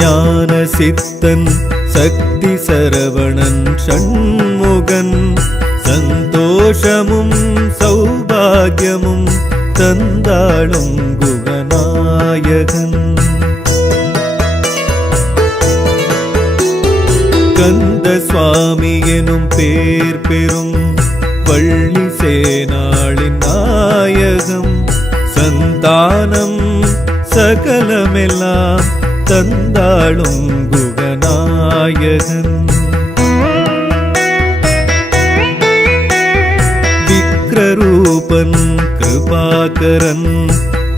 ஞான சித்தன் சக்தி சரவணன் ஷண்முகன் சந்தோஷமும் சௌபாகியமும் தந்தாளும் குகநாயகன். கந்த சுவாமி எனும் பேர் பெறும் வள்ளி சேனாளின் நாயகம் சந்தானம் சகலமெல்லாம் தந்தாளும் குகநாயகன். விக்ரரூபன் கிருபாகரன்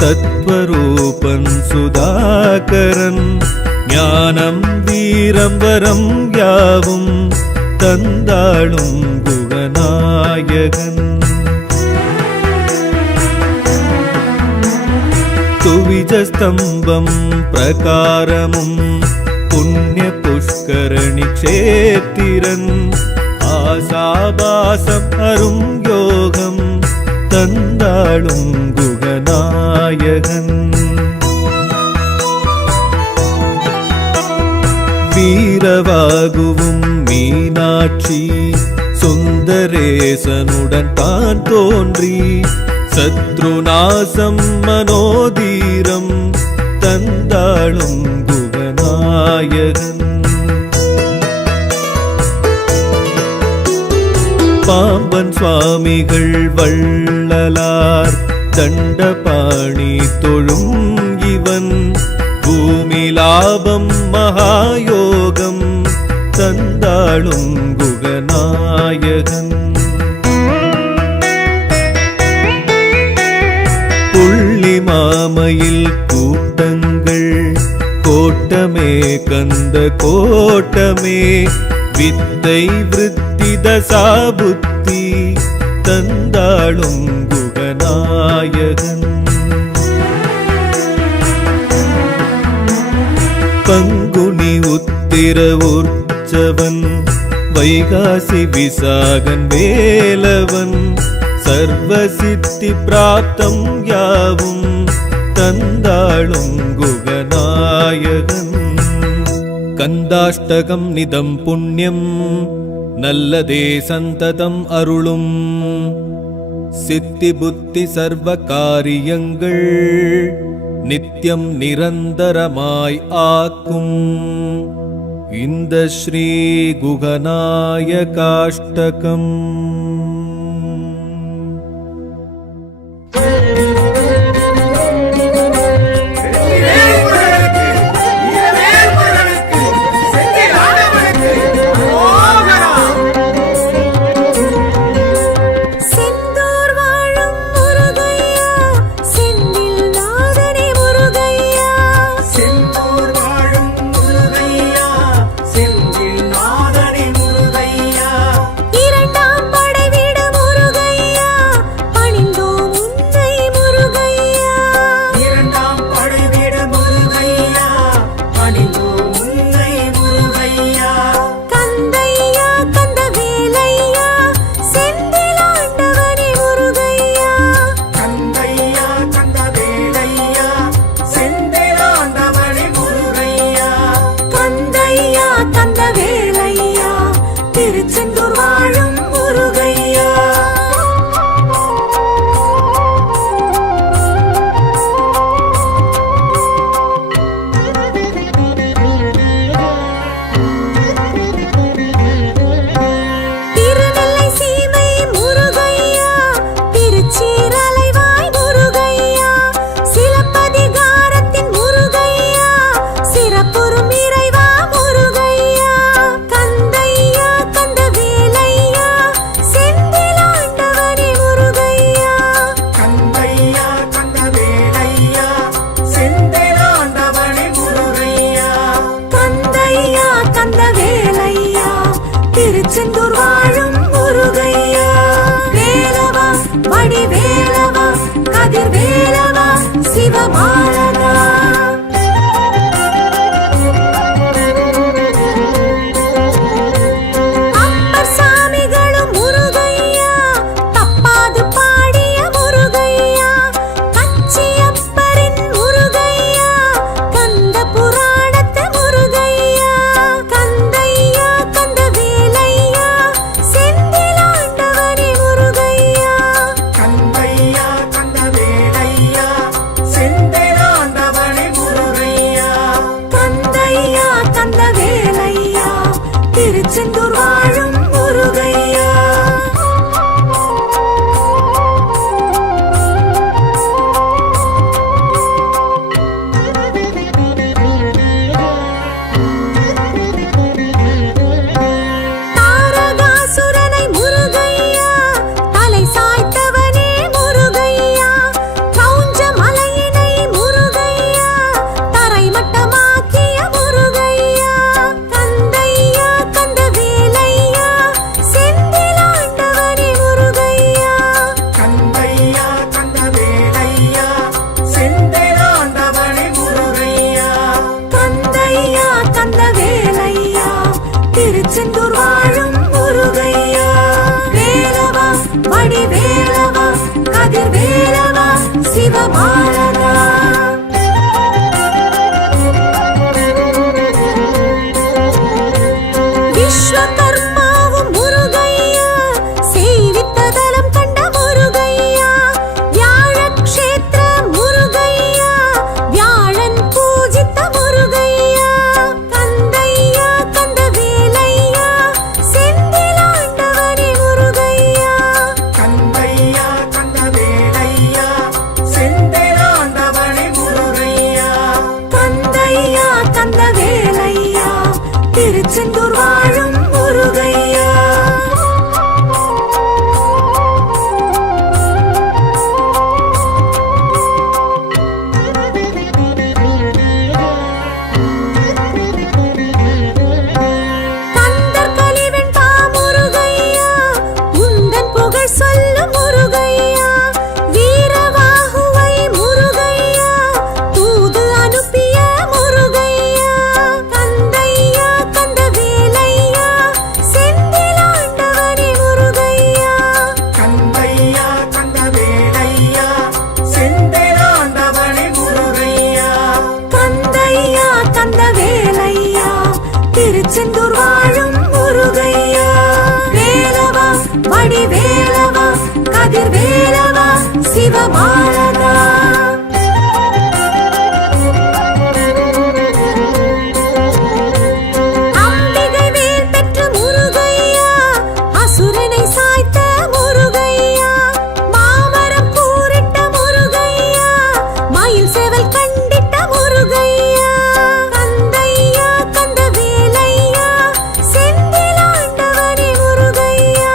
தத்வரூபன் சுதாகரன் ஞானம் வீரம் வரம் யாவும் தந்தாளும் குகநாயகன். துவிஜஸ்தம்பம் பிரகாரமும் புண்ணிய புஷ்கரணி க்ஷேத்திரன் ஆசாபாசம் அரும் யோகம் தந்தாளும் குகநாயகன். வீரவாகுவும் மீனாட்சி சுந்தரேசனுடன் தான் தோன்றி சத்ருநாசம் மனோதீரம் தந்தாளும் குகநாயகன். பாம்பன் சுவாமிகள் வள்ளலார் தண்டபாணி தொழும் இவன் பூமி லாபம் மகாயோகம் தந்தாளும் குகநாயகன். புள்ளி மாமையில் கூட்டங்கள் கோட்டமே கந்த கோட்டமே வித்தை விருத்தி தசாபுத்தி தந்தாளும் குகநாயகன். பங்குனி உத்திர உற்சவன் வைகாசி விசாகன் வேலவன் சர்வசித்தி பிராப்தம் யாவும் தந்தாளும் குகநாயகன். கந்தாஷ்டகம் நிதம் புண்ணியம் நல்லதே சந்ததம் அருளும் சித்தி புத்தி சர்வ காரியங்கள் நித்தியம் நிரந்தரமாய் ஆக்கும் இந்த ஸ்ரீ குகநாயகாஷ்டகம். கந்த புராணத்தை திருச்செந்தூர் வாழும் முருகையா. வேலவா வடிவேலவா கதிர்வேலவா சிவபாலகா. விஸ்வகர்மாவும் முருகையா, செய்வித்த தலம் கண்ட முருகையா. வியாழக்ஷேத்திர முருகையா, வியாழன் பூஜித்த முருகையா. கந்தையா கந்தவேலையா, செந்திலாண்டவனே முருகையா. கந்தையா கந்தவேலையா, செந்திலாண்டவனே முருகையா. கந்தையா கந்தவேலையா, திருச்செந்தூர் வாழும் முருகையா. கந்தர் கலிவெண் பா முருகையா, உந்தன் புகழ் சொல்லும் முருகையா. வீரவாகுவை முருகையா, தூது அனுப்பிய முருகையா. கந்தையா கந்தவேலையா, செந்திலாண்டவனே முருகையா. கந்தையா கந்தவேலையா, செந்திலாண்டவனே முருகையா. கந்தையா கந்தவேலையா, திருச்செந்தூர் வாழும் முருகையா. வேலவா வடிவேலவா கதிர்வேலவா சிவபாலகா. அம்பிகை வேல் பெற்ற முருகையா, அசுரனை சாய்த்த முருகையா. மாமரம் கூறிட்ட முருகையா, மயில் சேவல் கண்டிட்ட முருகையா. கந்தையா கந்தவேலையா, செந்திலாண்டவனே முருகையா.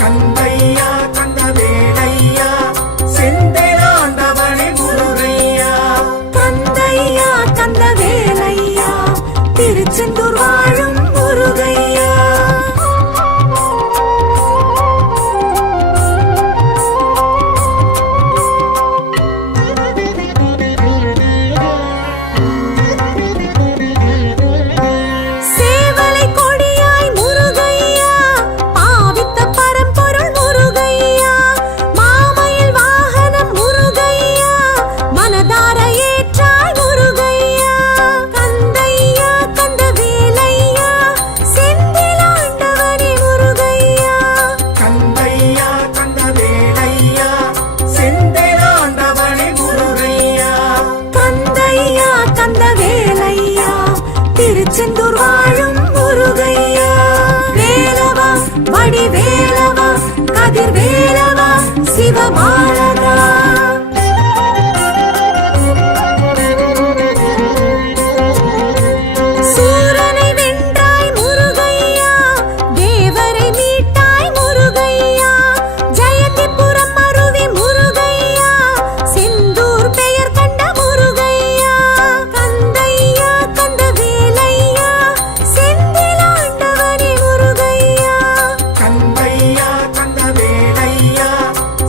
கந்தையா கந்தவேலையா, செந்திலாண்டவனே முருகையா. கந்தையா கந்தவேலையா, திருச்செந்தூர் வாழும் முருகையா. சேவலை கொடியாய் முருகையா, பாவித்த பரம்பொருள் முருகையா. மாமயில் வாகனம் முருகையா, மனதார ஏற்றாய் முருகையா. கந்தையா கந்தவேலையா, செந்திலாண்டவனே முருகையா. கந்தையா கந்தவேலையா, செந்திலாண்டவனே முருகையா. கந்தையா கந்தவேலையா, திருச்செந்தூர் வாழும் முருகையா. வேலவா வடிவேலவா கதிர்வேலவா சிவபாலகா. சூரனை வென்றாய் முருகையா, தேவரை மீட்டாய் முருகையா. ஜெயந்திபுரம் அருவி முருகையா, செந்தூர் பெயர் கண்ட முருகையா. கந்தையா கந்தவேலையா, செந்திலாண்டவனே முருகையா. கந்தையா கந்தவேலையா,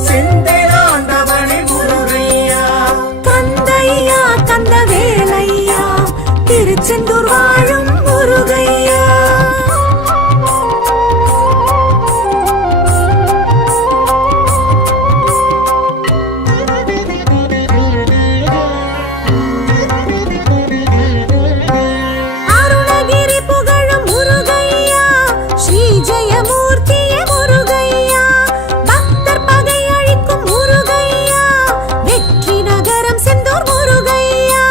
செந்திலாண்டவனே முருகையா. கந்தையா கந்தவேலையா, திருச்செந்தூர் வாழும் முருகையா. அருணகிரி புகழும் முருகையா, ஸ்ரீ ஜெயமூர்த்தியே முருகையா. பக்தர் பகை அழிக்கும் முருகையா, வெற்றி நகரம் செந்தூர் முருகையா.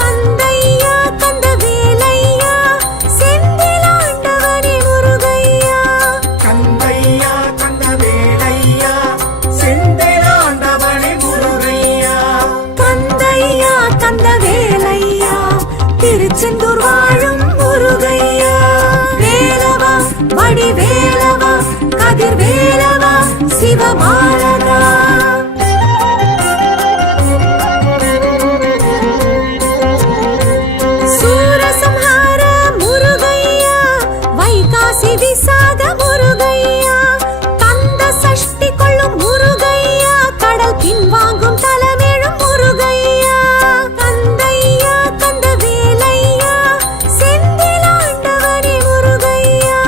கந்தையா கந்தவேலையா, செந்திலாண்டவனே முருகையா. கந்தையா கந்தவேலையா, செந்திலாண்டவனே முருகையா. கந்தையா கந்தவேலையா, திருச்செந்தூர் வாழும் முருகையா. வேலவா வடிவேலவா கதிர்வேலவா சிவபாலகா. சூரசம்ஹார முருகையா, வைகாசி விசாக முருகையா. கந்த சஷ்டி கொள்ளும் முருகையா, கடல் பின்வாங்கும் தலமேழும் முருகையா. கந்தையா கந்தவேலையா, செந்திலாண்டவனே முருகையா.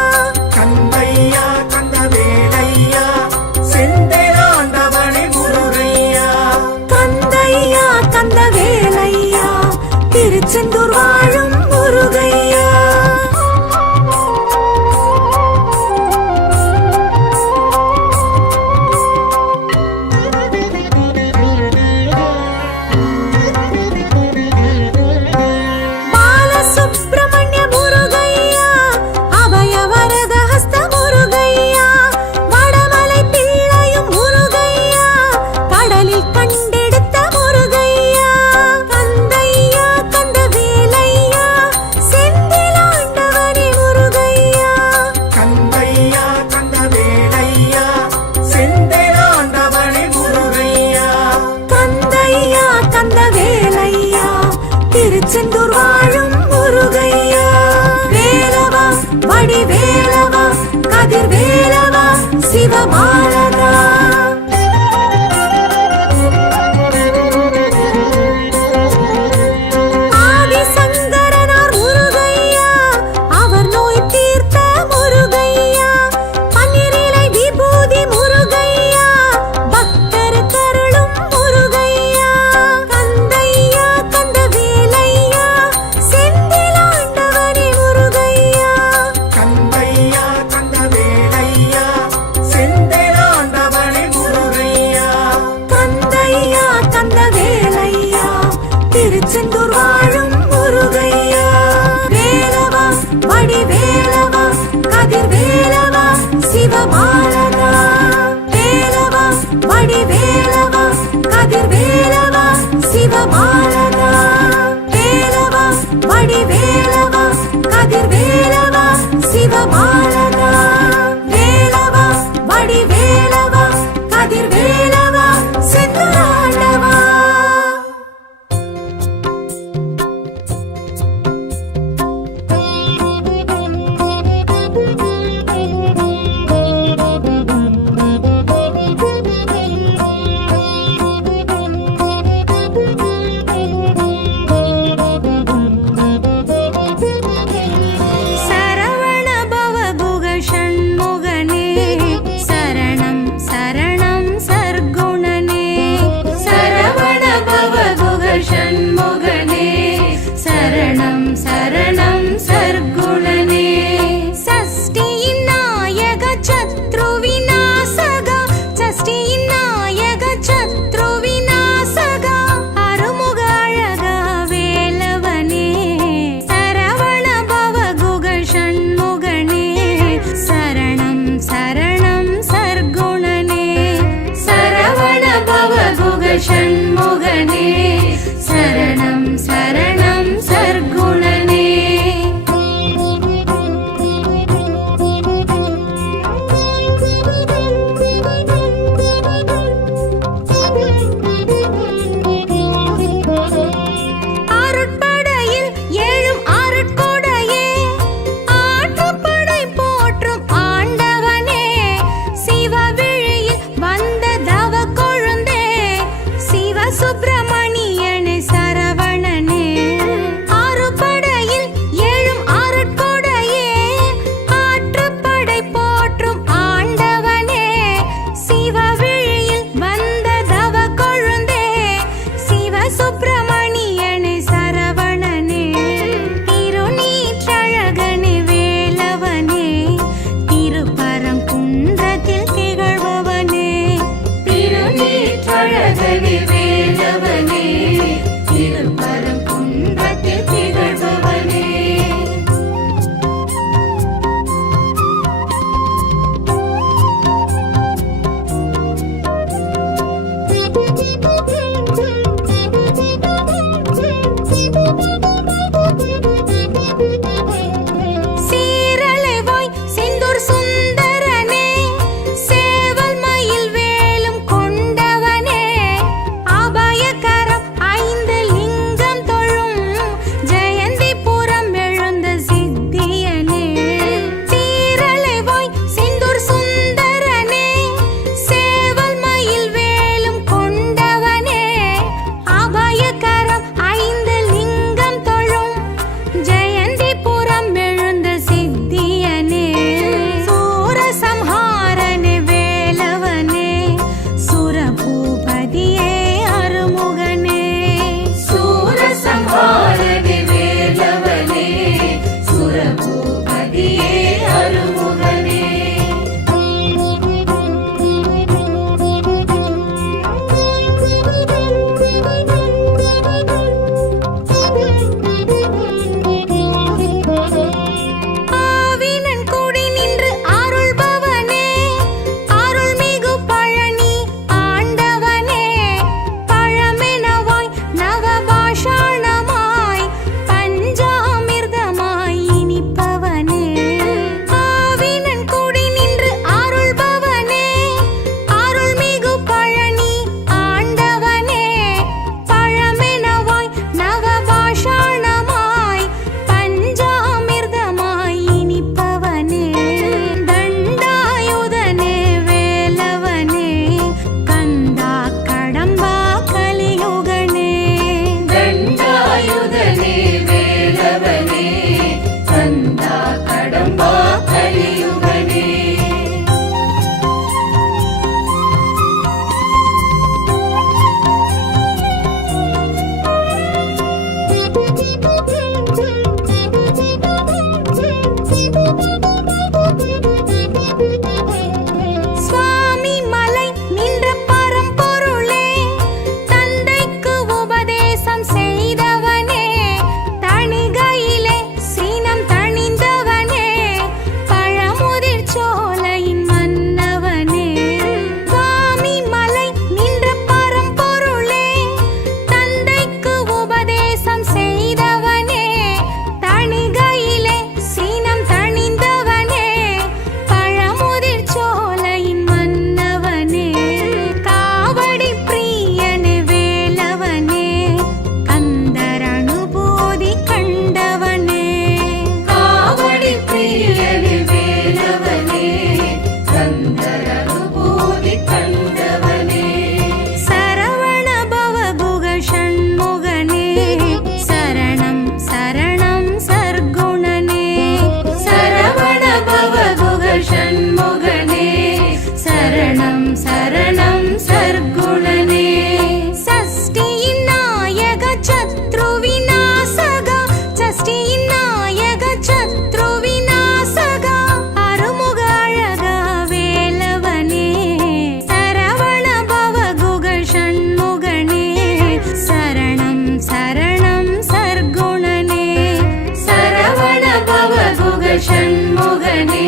षण्मुगने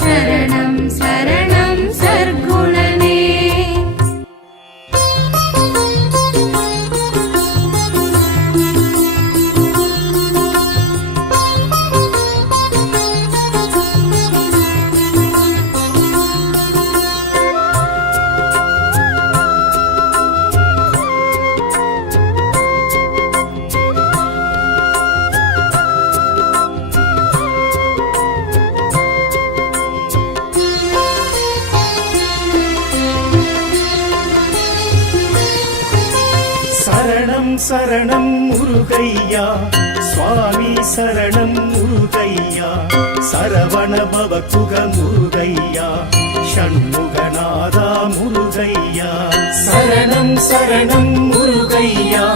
शरणं शरणं सर्गुणने சரணம் சரணம் முருகையா சுவாமி சரணம் முருகையா சரவண பவகுக முருகையா ஷண்முகநாதா முருகையா சரணம் சரணம் முருகையா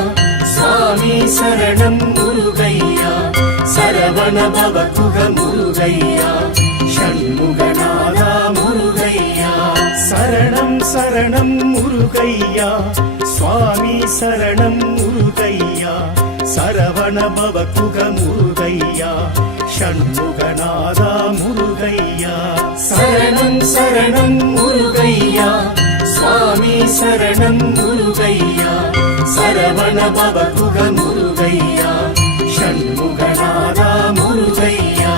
சுவாமி சரணம் முருகையா சரவண பவகுக முருகையா ஷண்முகநாதா முருகையா சரணம் சரணம் முருகையா சுவாமி சரணம் முருகையா சரவண பவகுக முருகையா ஷண்முகநாதா முருகையா சரணம் சரணம் முருகையா சுவாமி சரணம் முருகையா சரவண பவகுக முருகையா ஷண்முகநாதா முருகையா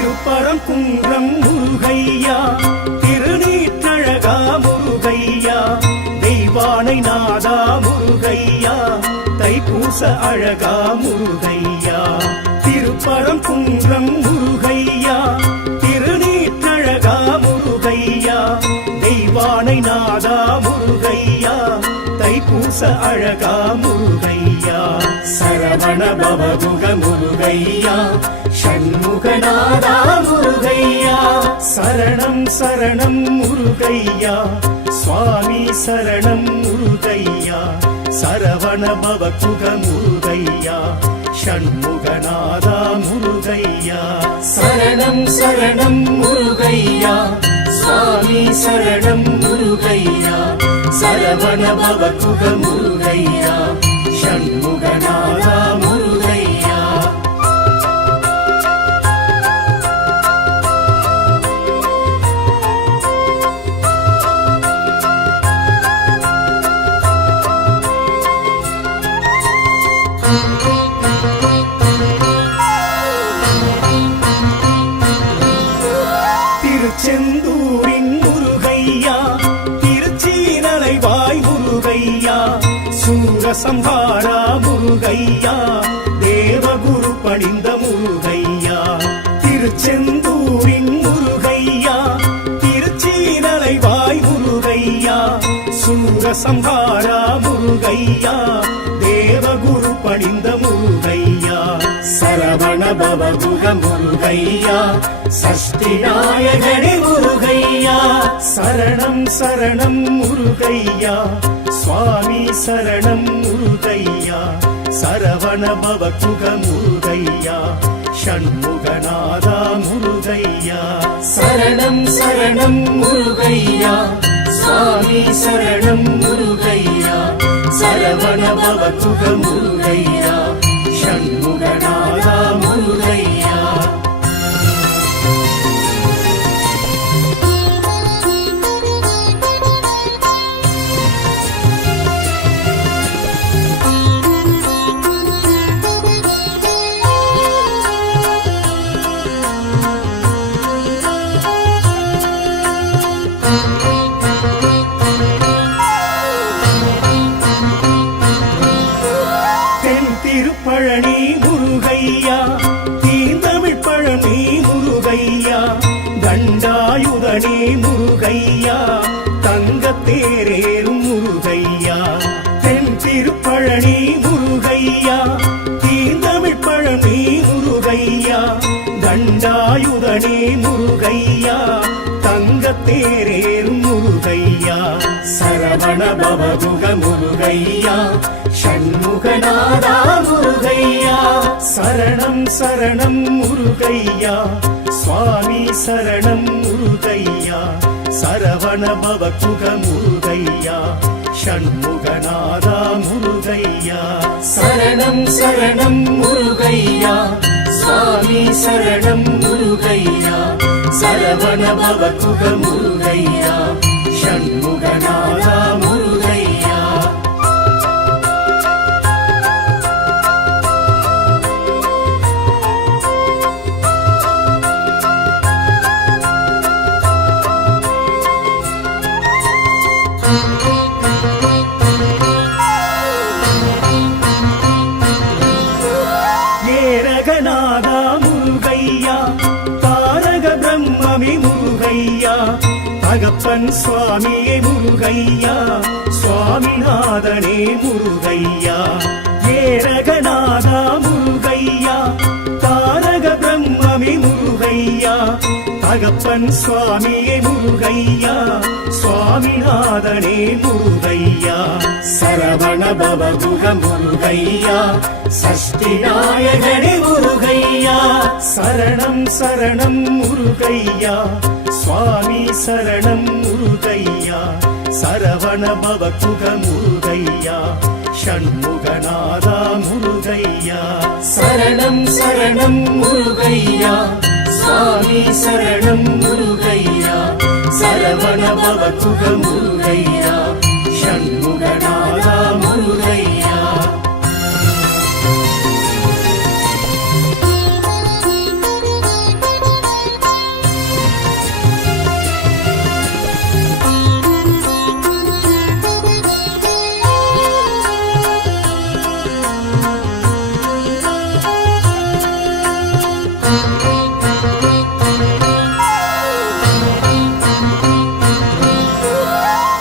திருப்பரங்குன்றம் முருகையா திருநீற்றழகா முருகையா தெய்வானை நாதா முருகையா தைப்பூச அழகா முருகையா திருப்பரங்குன்றம் முருகையா திருநீற்றழகா முருகையா தெய்வானை நாதா முருகையா தைப்பூச அழகா முருகையா சரவண பவகுக முருகையா ஷண்முகநாதா முருகையா சரணம் சரணம் முருகையா சுவாமி சரணம் முருகையா சரவண பவகுக முருகையா ஷண்முகநாதா முருகையா சரணம் சரணம் முருகையா சுவாமி சரணம் முருகையா சரவண பவகுக முருகையா ஷண்முகநாதா முருகையா திருச்செந்தூரின் முருகையா திருச்சீனலைவாய் முருகையா சூரசம்ஹாரா முருகையா தேவகுரு பணிந்த முருகையா திருச்செந்தூரின் முருகையா திருச்சீனலைவாய் முருகையா சூரசம்ஹாரா முருகையா தேவகுரு பணிந்த முருகையா சரவண பவகுக முருகையா சஷ்டி நாயகனே முருகையா சரணம் சரணம் முருகையா சுவாமி சரணம் முருகையா சரவண பவகுக முருகையா ஷண்முகநாதா முருகையா சரணம் சரணம் முருகையா சுவாமி சரணம் முருகையா சரவண பவகுக முருகையா ஷண்முகநாதா முருகையா திருப்பழனி முருகையா தீந்தமிழ் பழனி முருகையா தண்டாயுதனே முருகையா தங்கத்தேரேறும் முருகையா தென் திருப்பழனி முருகையா தீந்தமிழ் பழனி முருகையா தண்டாயுதனே முருகையா தங்கத்தேரேறும் முருகையா பவகுக முருகையா ஷண்முகநாதா முருகையா சரணம் சரணம் முருகையா சுவாமி சரணம் முருகையா சரவண பவகுக முருகையா ஷண்முகநாதா முருகையா சரணம் சரணம் முருகையா சுவாமி சரணம் முருகையா சரவண பவகுக முருகையா ஷண்முகநாதா முருகையா ஏரகநாதா முருகையா தாரக பிரம்மமே முருகையா தகப்பன் சுவாமியே முருகையா சுவாமிநாதனே முருகையா ஏரகநாதா முருகையா தாரக பிரம்மமே முருகையா தகப்பன் சுவாமியே முருகையா சுவாமிநாதனே முருகையா சரவண பவகுக முருகையா சஷ்டி நாயகனே முருகையா சரணம் சரணம் முருகையா சுவாமி சரணம் முருகையா சரவண பவகுக முருகையா ஷண்முகநாதா முருகையா சரணம் சரணம் முருகையா சுவாமி சரணம் முருகையா சரவண பவகுக முருகையா ஷண்முகநாதா முருகையா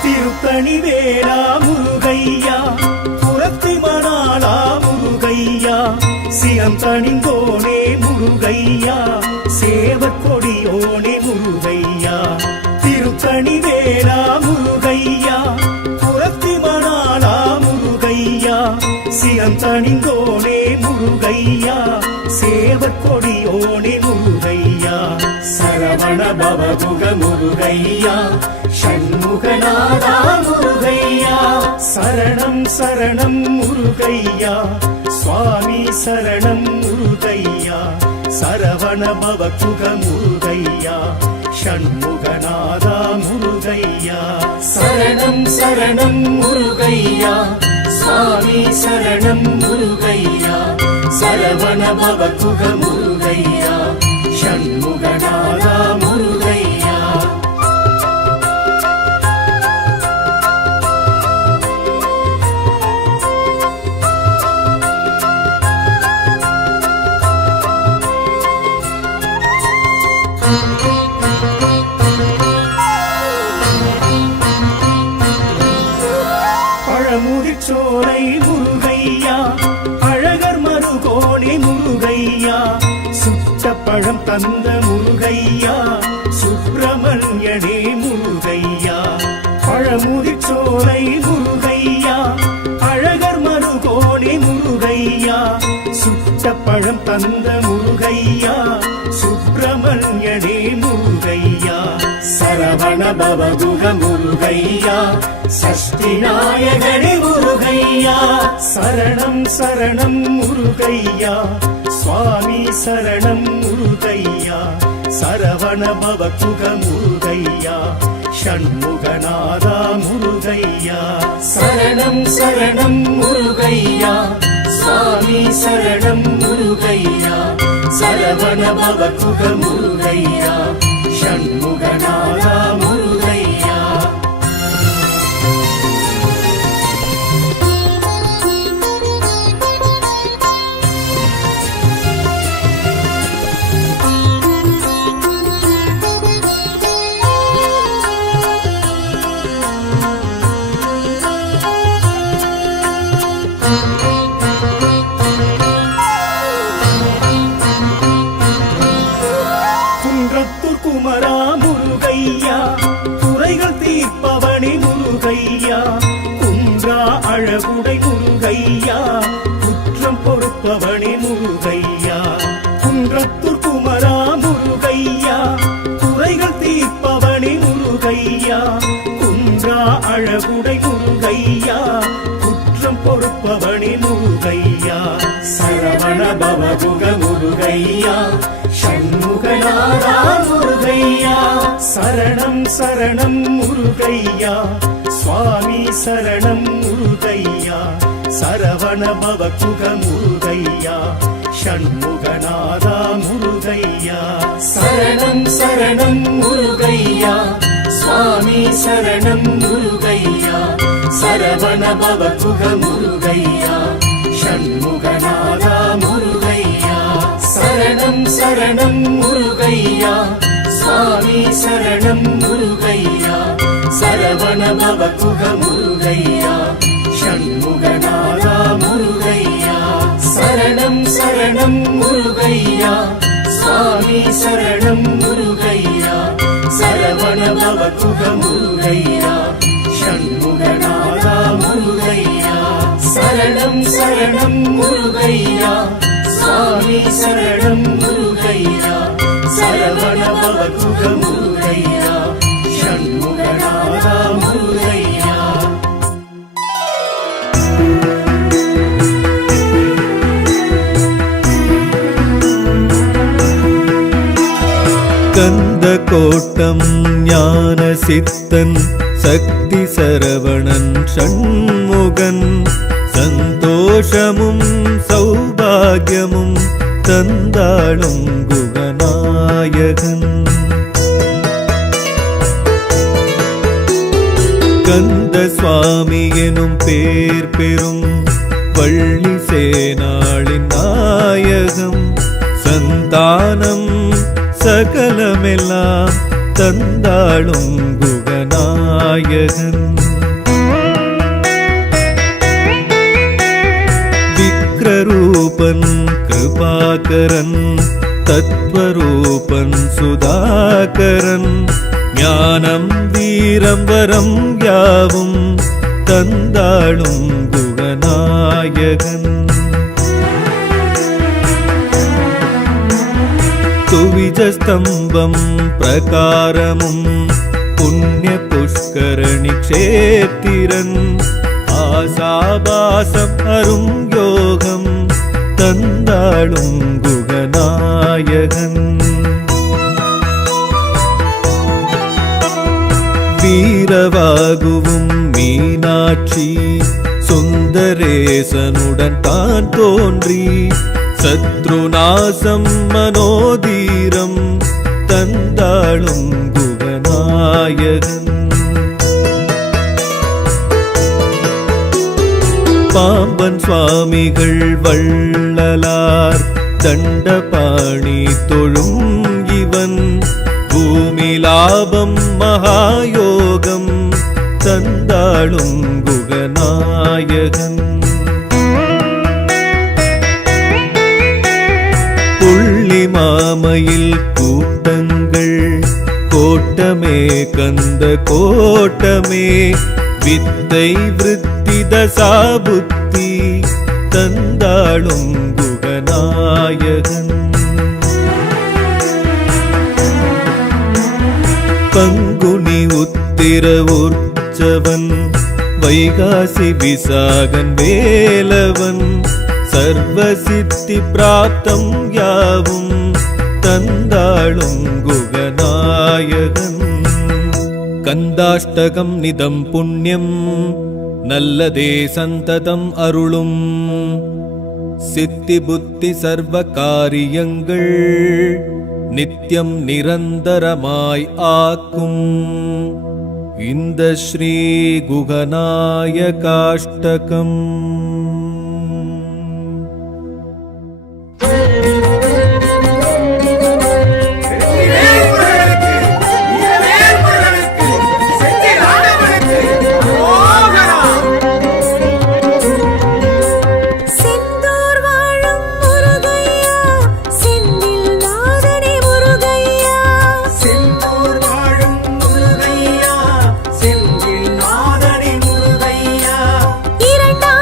திருத்தணிவேலா முருகையா புறத்தி மணாளா முருகையா சிரம் தணிந்தோனே முருகையா சேவற்கொடியோனே முருகையா திருத்தணிவேலா முருகையா புறத்தி மணாளா முருகையா சிரம் தணிந்தோனே முருகையா சேவற்கொடியோனே முருகையா சரவண பவகுக முருகையா ஷண்முகநாதா முருகையா சரணம் சரணம் முருகையா சுவாமி சரணம் முருகையா சரவண பவகுக முருகையா ஷண்முகநாதா முருகையா சரணம் சரணம் முருகையா சுவாமி சரணம் முருகையா சரவண பவகுக முருகையா ஷண்முகநாதா முருகையா பழமுதிர்ச்சோலை முருகையா அழகர் மருகோணி முருகையா சுட்ட பழம் தந்த முருகையா சுப்பிரமணியனே முருகையா பழமுதிர்ச்சோலை முருகையா அழகர் மருகோணி முருகையா சுட்ட பழம் தந்த முருகையா சுப்பிரமணியனே முருகையா சரவண பவகுக முருகையா சஷ்டி நாயகனே முருகையா சரணம் சரணம் முருகையா சுவாமி சரணம் முருகையா சரவண பவகுக முருகையா ஷண்முகநாதா முருகையா சரணம் சரணம் முருகையா சுவாமி சரணம் முருகையா சரவண பவகுக முருகையா ஷண்முகநாதா முருகையா குன்றத்தூர் குமரா முருகையா அழகுடை முருகையா குற்றம் பொறுப்பவனே முருகையா குன்றத்தூர் குமரா முருகையா குறைகள் தீர்ப்பவனே முருகையா குன்றா அழகுடை முருகையா குற்றம் பொறுப்பவனே முருகையா சரவண பவகுக முருகையா ஷண்முகநாதா முருகையா சரணம் சரணம் முருகையா சுவாமி சரணம் முருகையா சரவண பவகுக முருகையா ஷண்முகநாதா முருகையா சரணம் சரணம் முருகையா சுவாமி சரணம் முருகையா சரவண பவகுக முருகையா ஷண்முகநாதா முருகையா சரணம் சரணம் முருகையா சுவாமி சரணம் முருகையா சரவண பவகுக முருகையா ஷண்முகநாதா முருகையா சரணம் சரணம் முருகையா சுவாமி சரணம் முருகையா சரவண பவகுக முருகையா ஷண்முகநாதா முருகையா சரணம் சரணம் முருகையா சுவாமி சரணம் முருகையா சரவண பவகுக முருகையா ஷண்முகநாதா முருகையா கந்த கோட்டம் ஞான சித்தன் சக்தி சரவணன் ஷண்முகன் சந்தோஷமும் சௌபாகியமும் தந்தாளும் குகநாயகன் கந்த சுவாமி எனும் பேர் பெறும் வள்ளி சேனாளின் நாயகம் சந்தானம் சகலமெல்லாம் தந்தாளும் குகநாயகன் விக்ரரூபன் கிருபாகரன் தத்வரூபன் சுதாகரன் ஞானம் வீரம் வரம் யாவும் தந்தாளும் குகநாயகன் துவிஜஸ்தம்பம் பிரகாரமும் புண்ணிய புஷ்கரணி க்ஷேத்திரன் ஆசாபாசம் அரும் யோகம் தந்தாளும் குகநாயகன் வீரவாகுவும் மீனாட்சி சுந்தரேசனுடன் தான் தோன்றி சத்ருநாசம் மனோதீரம் தந்தாளும் குகநாயகன் பாம்பன் சுவாமிகள் வள்ளலார் தண்டபாணி தொழும் இவன் பூமி லாபம் மகாயோகம் தந்தாளும் குகநாயகன் புள்ளி மாமையில் கூட்டங்கள் கோட்டமே கந்த கோட்டமே வித்தை விருத்தி தசா புத்தி தந்தாளும் குகநாயகன் பங்குனி உத்திர உற்சவன் வைகாசி விசாகன் வேலவன் சர்வ சித்தி பிராப்தம் யாவும் தந்தாளும் குகநாயகன் கந்தாஷ்டகம் நிதம் புண்ணியம் நல்லதே சந்ததம் அருளும் சித்தி புத்தி சர்வ காரியங்கள் நித்தியம் நிரந்தரமாய் ஆக்கும் இந்த ஸ்ரீ குகநாயகாஷ்டகம். இரண்டாம்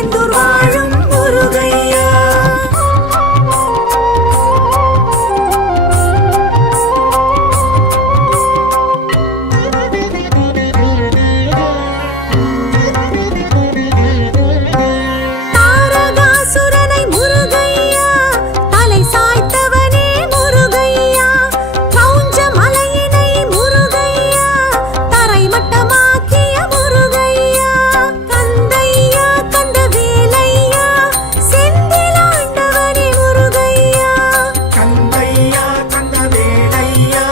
திருச்செந்தூர் வாழும் முருகையா. தாரகாசுரனை முருகையா, தலை சாய்த்தவனே முருகையா, கவுஞ்ச மலையினை முருகையா, தரை மட்டமாக்கிய முருகையா, கந்தையா கந்தவேலையா, செந்திலாண்டவனே முருகையா, கந்தையா கந்தவேலையா,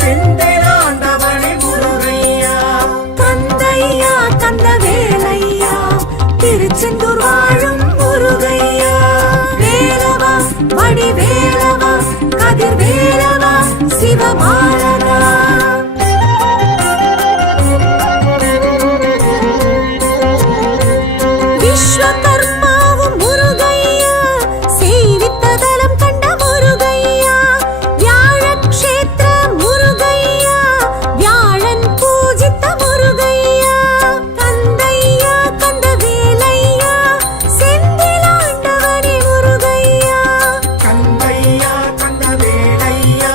செந்திலாண்டவனே முருகையா, கந்தையா கந்தவேலையா, திருச்செந்தூர் வாழும் முருகையா. வேலவா வடிவேலவா, கதிர்வேலவா, சிவபாலகா. விஸ்வகர்மாவும் முருகையா, செய்வித்ததலம் கண்ட முருகையா, வியாழக்ஷேத்திர முருகையா, வியாழன் பூஜித்த முருகையா, கந்தையா கந்தவேலையா, செந்திலாண்டவனே முருகையா, கந்தையா கந்தவேலையா,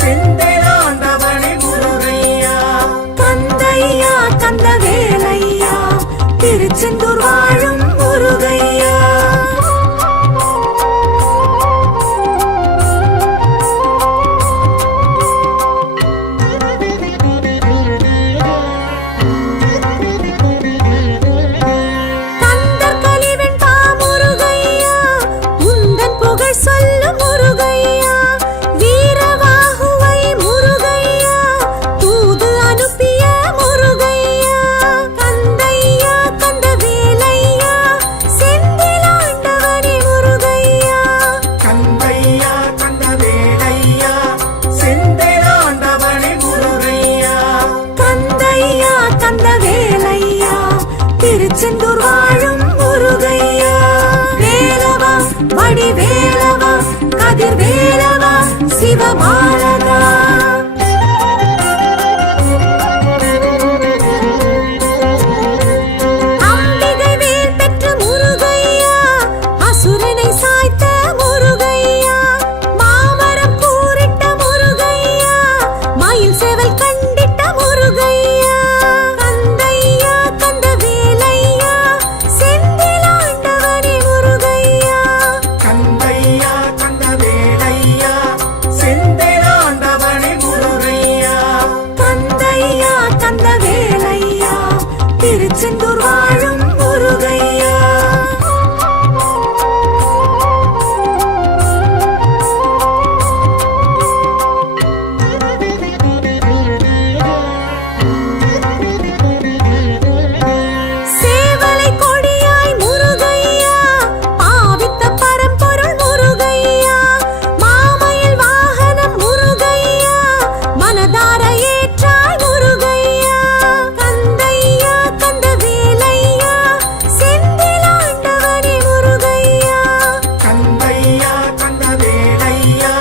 செந்திலாண்டவனே முருகையா, கந்தையா கந்தவேலையா, திருச்செந்தூர் வாழும் முருகையா. கந்தர் கலிவெண் பா முருகையா, உந்தன் புகழ் சொல்லும் முருகையா, வீரவாகுவை முருகையா, தூது அனுப்பிய முருகையா, கந்தையா கந்தவேலையா, செந்திலாண்டவனே முருகையா, கந்தையா கந்தவேலையா, செந்திலாண்டவனே முருகையா, கந்தையா கந்தவேலையா, திருச்செந்தூர் வாழும் முருகையா. வேலவா வடிவேலவா, கதிர்வேலவா, சிவபாலகா. அம்பிகை வேல் பெற்ற முருகையா, அசுரனை சாய்த்த முருகையா, மாமரம் கூறிட்ட முருகையா, மயில் சேவல் கண்டிட்ட முருகையா, கந்தையா கந்தவேலையா, செந்திலாண்டவனே முருகையா, கந்தையா கந்தவேலையா, செந்திலாண்டவனே முருகையா, கந்தையா கந்தவேலையா, திருச்செந்தூர் வாழும் முருகையா. சேவலை கொடியாய் முருகையா, பாவித்த பரம்பொருள் முருகையா, மாமயில் வாகனம் முருகையா, மனதார ஏற்றாய் முருகையா, கந்தையா கந்தவேலையா, செந்திலாண்டவனே முருகையா, கந்தையா கந்தவேலையா,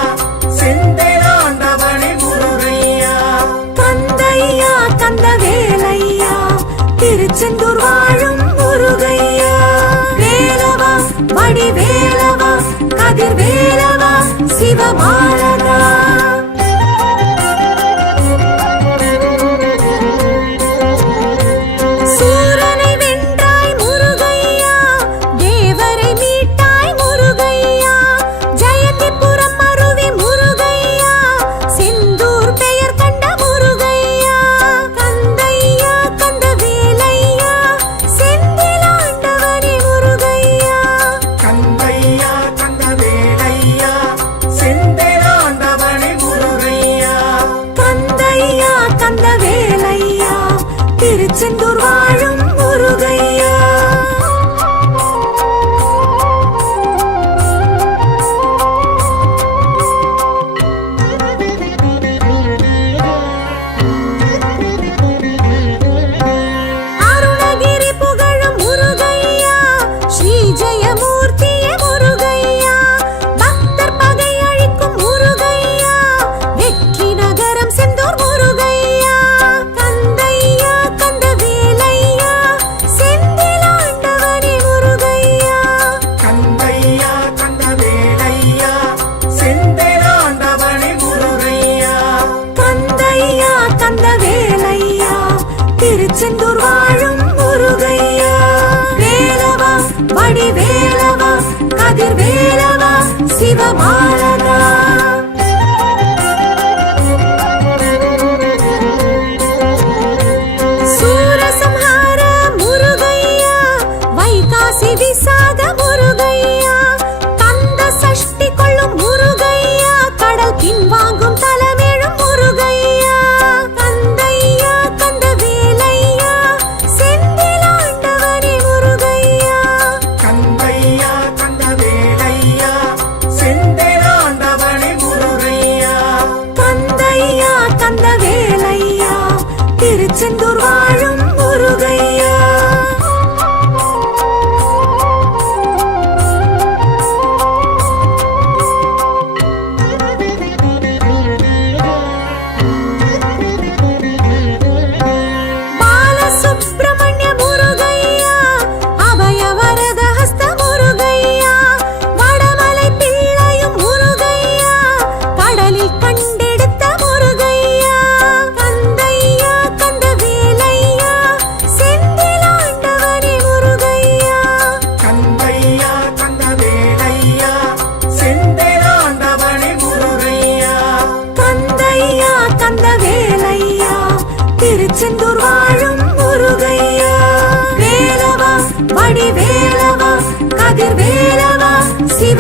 செந்திலாண்டவனே முருகையா, கந்தையா கந்தவேலையா, திருச்செந்தூர் வாழும் முருகையா. வேலவா வடிவேலவா, கதிர்வேலவா, சிவபாலகா. சூரனை வென்றாய் முருகையா, தேவரை மீட்டாய் முருகையா, ஜெயந்திபுரம் அருவி முருகையா, செந்தூர் பெயர் கண்ட முருகையா, கந்தையா கந்தவேலையா, செந்திலாண்டவனே முருகையா, கந்தையா கந்தவேலையா, செந்திலாண்டவனே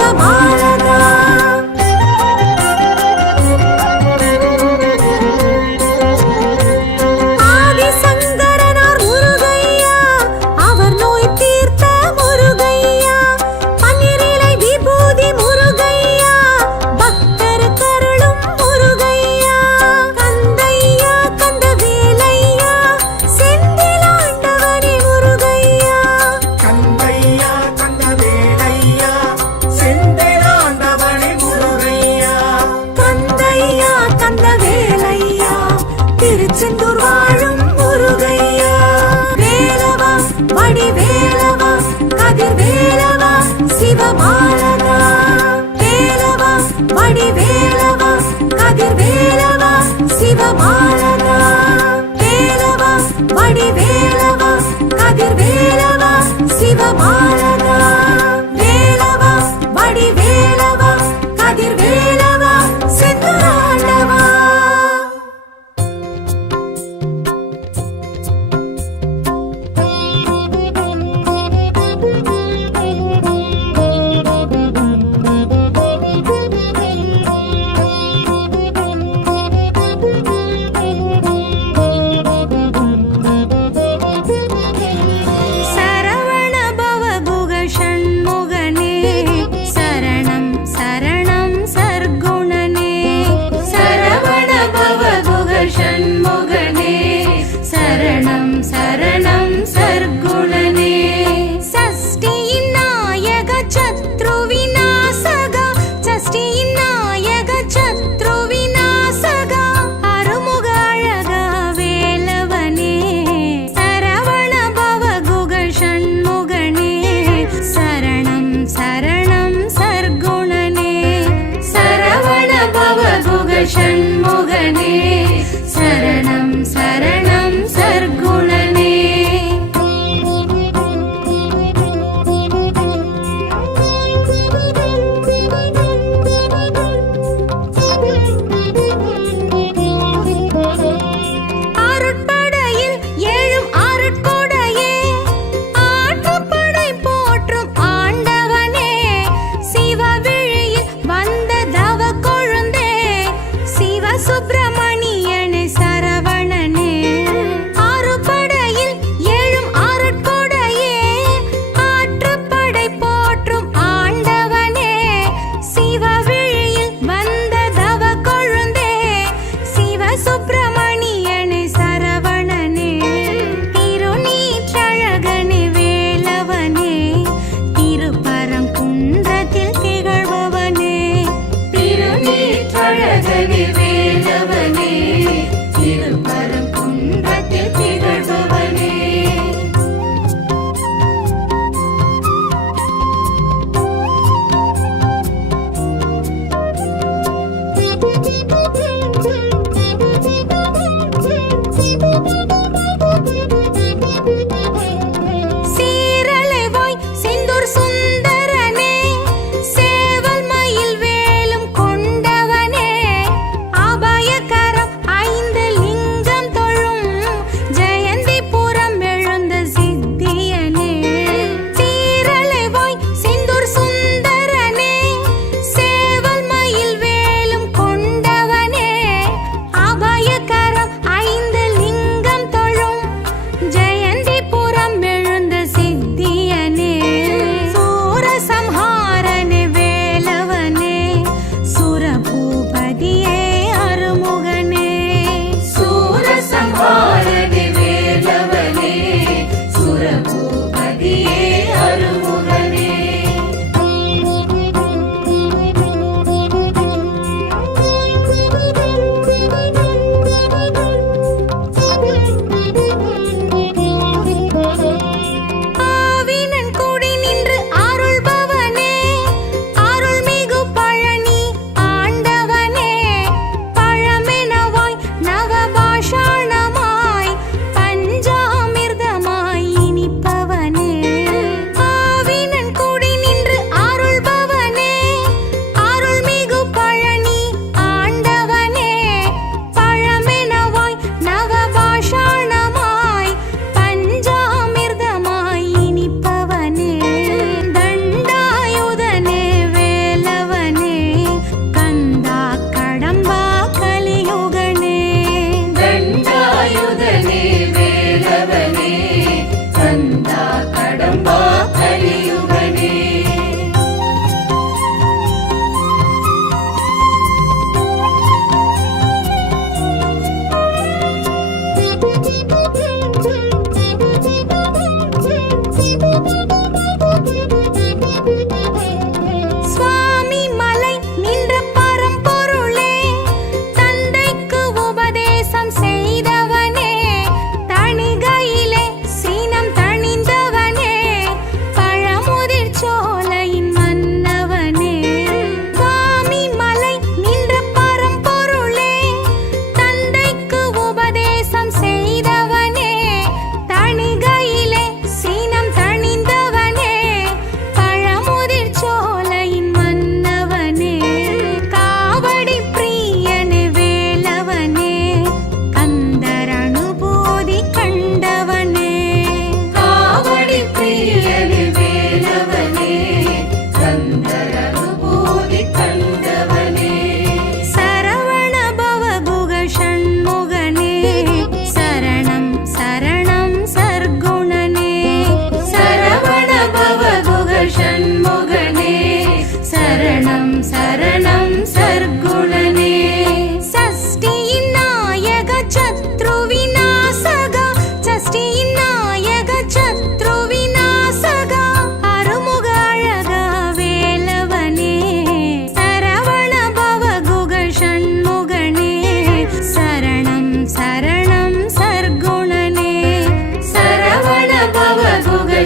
சிவபாலகா ஆதிசங்கரனார் முருகையா அவர் நோய் தீர்த்த முருகையா பன்னிரிலை விபூதி முருகையா பக்தர் கருளும் முருகையா கந்தையா கந்தவேலையா செந்திலாண்டவனே முருகையா கந்தையா கந்தவேலையா செந்திலாண்டவனே முருகையா கந்தையா கந்தவேலையா திருச்செந்தூர் வாழும் முருகையா வேலவா வடிவேலவா கதிர்வேலவா சிவபாலகா வேலவா வடிவேலவா கதிர்வேலவா சிவபாலகா வேலவா வடிவேலவா கதிர்வேலவா சிவபாலகா வேலவா வடிவேலவா கதிர்வேலவா செந்தூராண்டவா சரவண பவ குக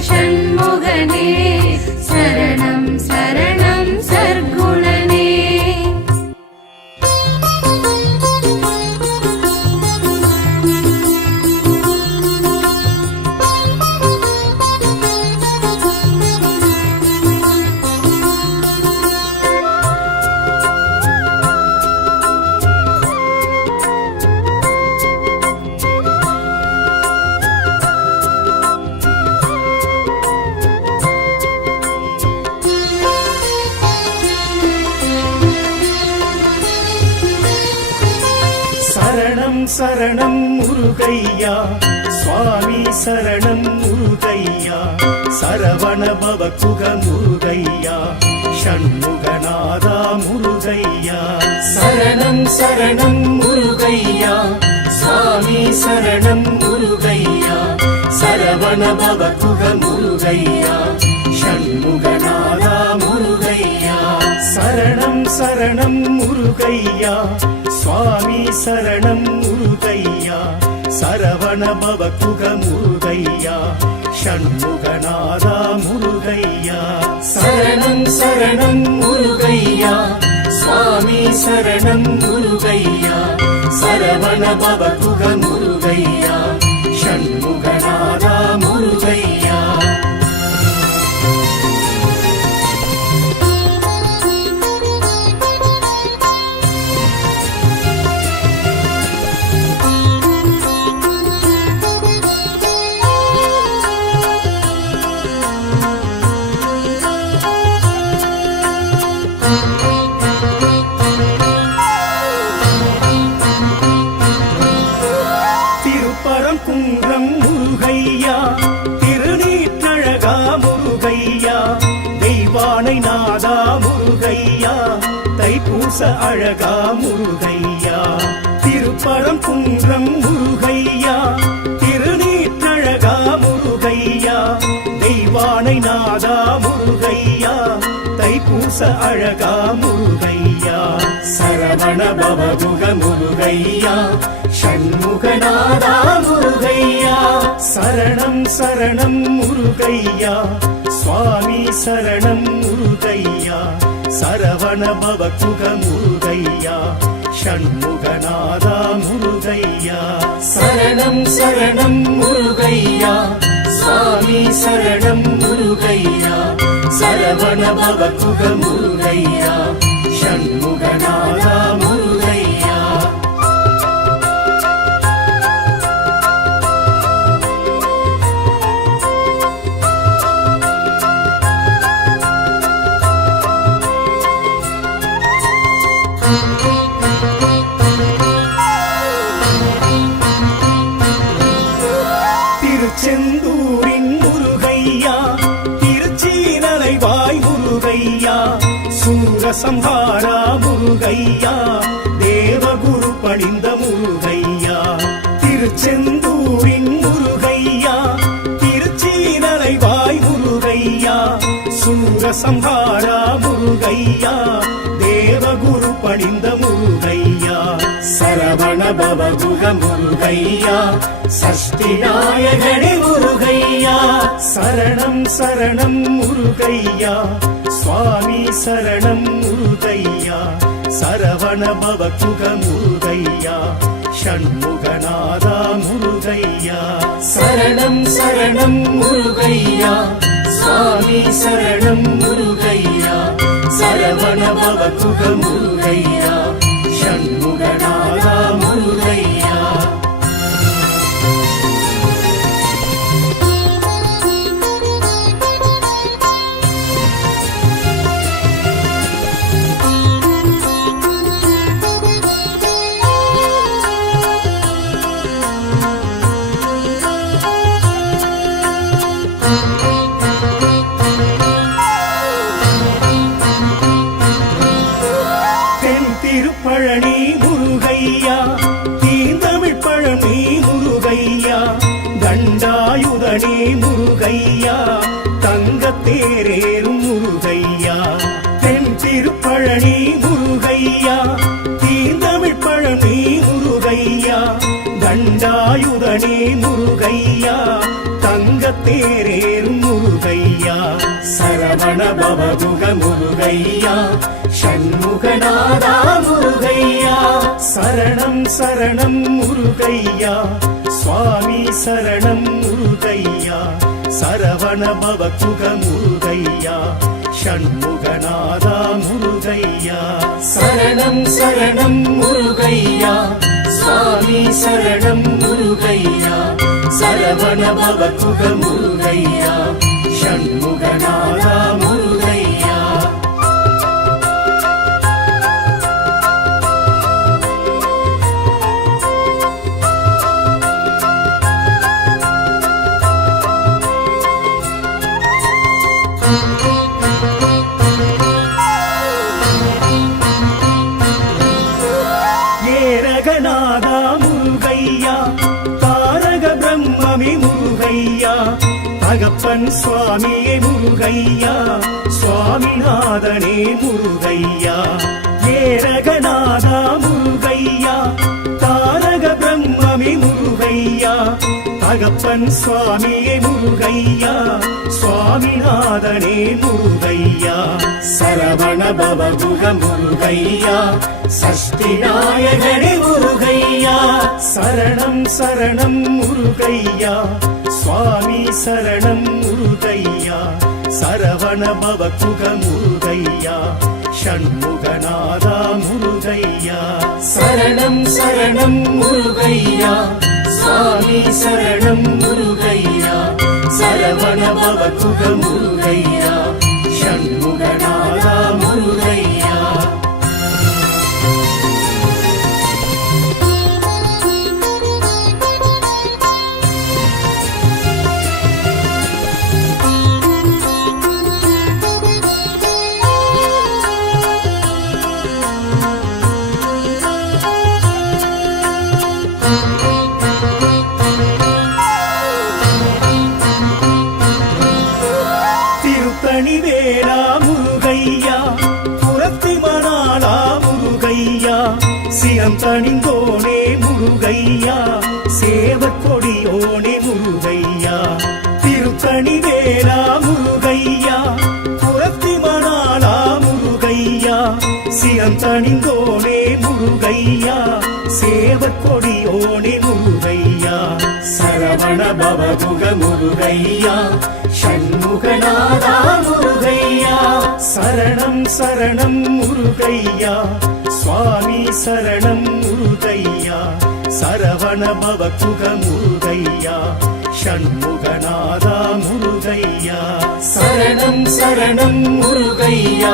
षण्मुगने शरणं शरणं सर्गुणने சரணம் சரணம் முருகையா சுவாமி சரணம் முருகையா சரவண பவகுக முருகையா ஷண்முகநாதா முருகையா சரணம் சரணம் முருகையா சுவாமி சரணம் முருகையா சரவண பவகுக முருகையா ஷண்முகநாதா முருகையா சரணம் சரணம் முருகையா சுவாமி சரணம் முருகையா சரவண பவகுக முருகையா ஷண்முகநாதா முருகையா சரணம் சரணம் முருகையா சுவாமி சரணம் முருகையா சரவண பவகுக முருகையா ஷண்முகநாதா முருகையா திருப்பரங்குன்றம் முருகையா திருநீற்றழகா முருகையா தெய்வானை நாதா முருகையா தைப்பூச அழகா முருகையா திருப்பரங்குன்றம் முருகையா திருநீற்றழகா முருகையா தெய்வானை நாதா முருகையா தைப்பூச அழகா முருகையா சரவண பவகுக முருகையா ஷண்முகநாதா முருகையா சரணம் சரணம் முருகையா சுவாமி சரணம் முருகையா சரவண பவகுக முருகையா ஷண்முகநாதா முருகையா சரணம் சரணம் முருகையா சுவாமி சரணம் முருகையா சரவண பவகுக முருகையா ஷண்முகநாதா முருகையா திருச்செந்தூரின் முருகையா திருச்சீரலைவாய் முருகையா சூரசம்ஹாரா முருகையா தேவகுரு பணிந்த முருகையா திருச்செந்தூரின் முருகையா திருச்சீரலைவாய் முருகையா சூரசம்ஹாரா முருகையா தேவகுரு பணிந்த முருகையா சரவண பவகுக முருகையா சஷ்டி நாயகனே முருகையா சரணம் சரணம் முருகையா சுவாமி சரணம் முருகையா சரவண பவகுக முருகையா ஷண்முகநாதா முருகையா சரணம் சரணம் முருகையா சுவாமி சரணம் முருகையா சரவண பவகுக முருகையா ஷண்முகநாதா முருகையா திருப்பழனி முருகையா தீந்தமிழ் பழனி முருகையா தண்டாயுதனி முருகையா தங்கத்தேரேறும் முருகையா தென் திருப்பழனி முருகையா தீந்தமிழ் பழனி முருகையா தண்டாயுதனி முருகையா தங்கத்தேரேறும் பவகுக முருகையா ஷண்முகநாதா முருகையா சரணம் சரணம் முருகையா சுவாமி சரணம் முருகையா சரவண பவகுக முருகையா ஷண்முகநாதா முருகையா சரணம் சரணம் முருகையா சுவாமி சரணம் முருகையா சரவண பவகுக முருகையா ஷண்முகநாதா முருகையா ஏரகநாதா முருகையா தாரக பிரம்மமே முருகையா தகப்பன் சுவாமியே முருகையா சுவாமிநாதனே முருகையா ஏரகநாதா முருகையா தாரக பிரம்மமே முருகையா தகப்பன் சுவாமியே முருகையா சுவாமிநாதனே முருகையா சரவண பவகுக முருகையா சஷ்டி நாயகனே முருகையா சரணம் சரணம் முருகையா சுவாமி சரணம் முருகையா சரவண பவகுக முருகையா ஷண்முகநாதா முருகையா சரணம் சரணம் முருகையா சுவாமி சரணம் முருகையா சரவண பவகுக முருகையா ஷண்முகநாதா முருகையா திருத்தணிவேலா முருகையா புரத்தி மணாலா முருகையா சிரம் தணிந்தோனே முருகையா சேவற்கொடியோனே முருகையா திருத்தணிவேலா முருகையா புரத்தி மணாலா முருகையா சிரம் தணிந்தோனே முருகையா சேவற்கொடியோனே முருகையா சரவண பவகுக முருகையா ஷண்முகநாதா முருகையா சரணம் சரணம் முருகையா சுவாமி சரணம் முருகையா சரவண பவகுக முருகையா ஷண்முகநாதா முருகையா சரணம் சரணம் முருகையா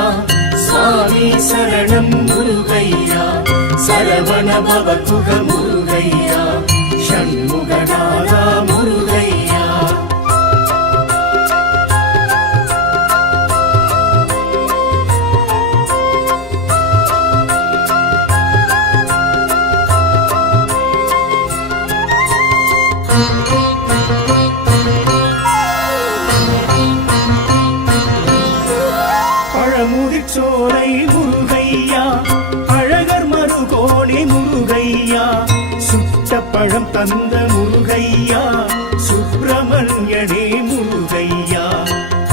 சுவாமி சரணம் முருகையா சரவண பவகுக முருகையா ஷண்முகநாதா முருகையா பழமுதிர்ச்சோலை முருகையா அழகர் மருகோணி முருகையா சுட்ட பழம் தந்த முருகையா சுப்பிரமணியனே முருகையா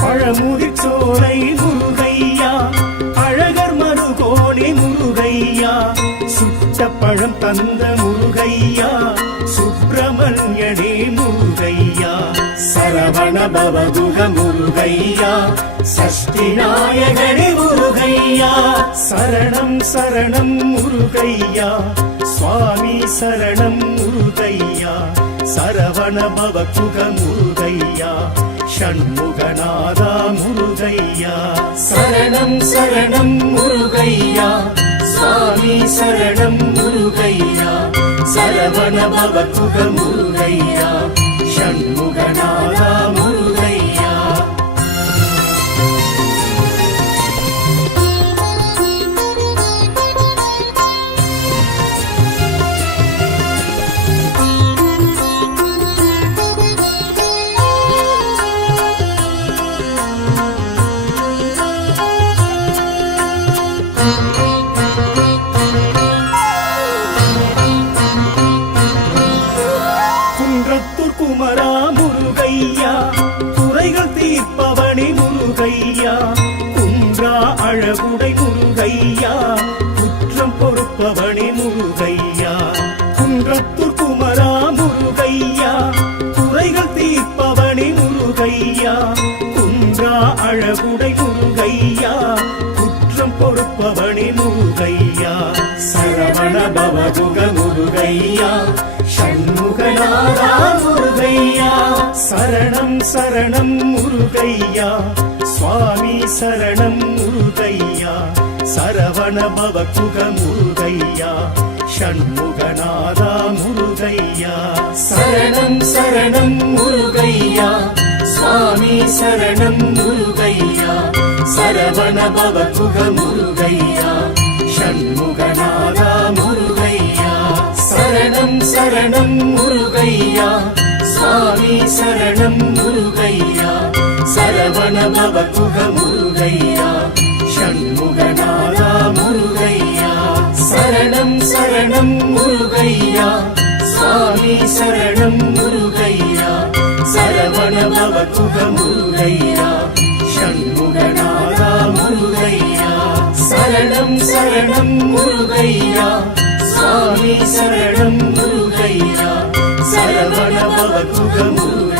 பழமுதிர்ச்சோலை முருகையா அழகர் மருகோணி முருகையா சுட்ட பழம் தந்த முருகையா சுப்பிரமணியனே முருகையா சரவண பவகுக முருகையா சஷ்டி நாயகனே முருகையா சரணம் சரணம் முருகையா சுவாமி சரணம் முருகையா சரவண பவகுக முருகையா ஷண்முகநாதா முருகையா சரணம் சரணம் முருகையா சுவாமி சரணம் முருகையா சரவண பவகுக முருகையா ஷண்முகநாதா முருகையா குமரா முருகையா குறைகள் தீர்ப்பவனே முருகையா அழகுடை முருகையா குற்றம் பொறுப்பவனே முருகையா குன்றத்தூர் குமரா முருகையா குறைகள் தீர்ப்பவனே முருகையா குன்றா அழகுடை முருகையா குற்றம் பொறுப்பவனே முருகையா சரவண பவகுக முருகையா ஷண்முகநாதா முருகையா சரணம் சரணம் முருகையா சுவாமி சரணம் முருகையா சரவண பவகுக முருகையா ஷண்முகநாதா முருகையா சரணம் சரணம் முருகையா சுவாமி சரணம் முருகையா சரவண பவகுக முருகையா ஷண்முகநாதா முருகையா சரணம் சரணம் முருகையா சுவாமி சரணம் முருகையா சரவண பவகுக முருகையா ஷண்முகநாதா முருகையா சரணம் சரணம் முருகையா சுவாமி சரணம் முருகையா சரவண பவகுக முருகையா ஷண்முகநாதா முருகையா சரணம் சரணம் முருகையா சுவாமி சரணம் முருகையா சரவண பவகுக முருகையா